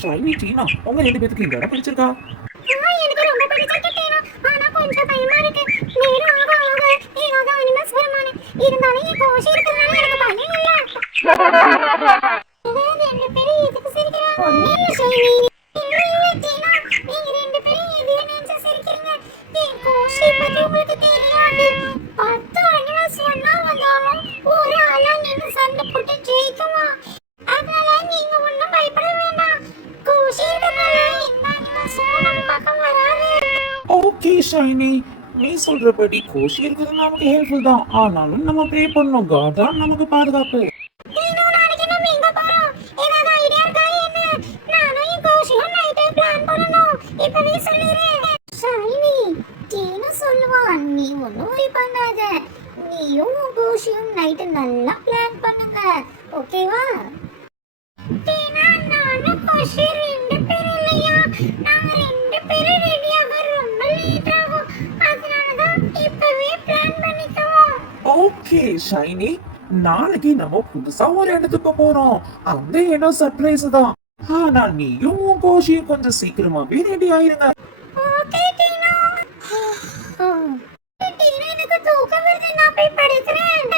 ஷைனி டீனா உங்க 2 பேத்துக்கு இந்த இடம் பிடிச்சிருக்கா? எனக்கு ரொம்ப பிடிச்சிருக்கு டீனா. ஆனா கொஞ்சம் பயமா இருக்கு. நேரம் ஆக ஆக ஏதாவது அனிமல்ஸ் வருமானு. இருந்தாலும் என் கோஷி இருக்கிறதுனால எனக்கு பயம் இல்ல. ரெண்டு பேரும் எதுக்கு சிரிக்கிறாங்க? ஒண்ணும் இல்ல ஷைனி. இல்ல டீனா, நீங்க 2 பேரும் எதையோ நினைச்சு சிரிக்கிறீங்க. என் கோஷி பத்தி உங்களுக்கு தெரியாது. 10 அனிமல்ஸ் ஒண்ணா வந்தாலும் ஒரு ஆளா நின்னு சண்டை போட்டு ஜெயிக்குவான். அதனால நீங்க ஒண்ணும் பயப்பட வேண்டாம். கோஷி இருக்கிறதுனால எந்த அனிமல்ஸும் நம்ம பக்கம் வராது. ஓகே ஷைனி, நீ சொல்றபடி கோஷி இருக்கிறது நமக்கு ஹெல்ப்ஃபுல் தான். ஆனாலும் நம்ம ப்ரே பண்ணோம், காட் தான் நமக்கு பாதுகாப்பு. இன்னும் நாளைக்கு நம்ம எங்க போறோம்? ஏதாவது ஐடியா இருக்கா என்ன? நானும் என் கோஷியும் நைட்டு பிளான் பண்ணணும். இப்பவே சொல்லிடுறேன். ஷைனி, டீனு சொல்லுவான். நீ ஒன்றும் worry பண்ணாத. நீயும் உன் கோஷியும் நைட்டு நல்லா பிளான் பண்ணுங்க. ஓகேவா? டீனா, நானும் கோஷி 2 பேரும் இல்லையா? நாங்க 2 பேரும் ரெடியாக ரொம்ப லேட் ஆகும். அதனாலதான் இப்பவே பிளான் பண்ணிக்குவோம். ஓகே ஷைனி, நாளைக்கு நம்ம புதுசா ஒரு இடத்துக்கு போறோம். அந்த இடம் சர்ப்ரைஸ் தான். ஆனா நீயும் உன் கோஷியும் கொஞ்சம் சீக்கிரமாவே ரெடி ஆயிருங்க. ஓகே டீனா. டீனா, எனக்கு தூக்கம் வருது. நான் போய் படுக்கிறேன்.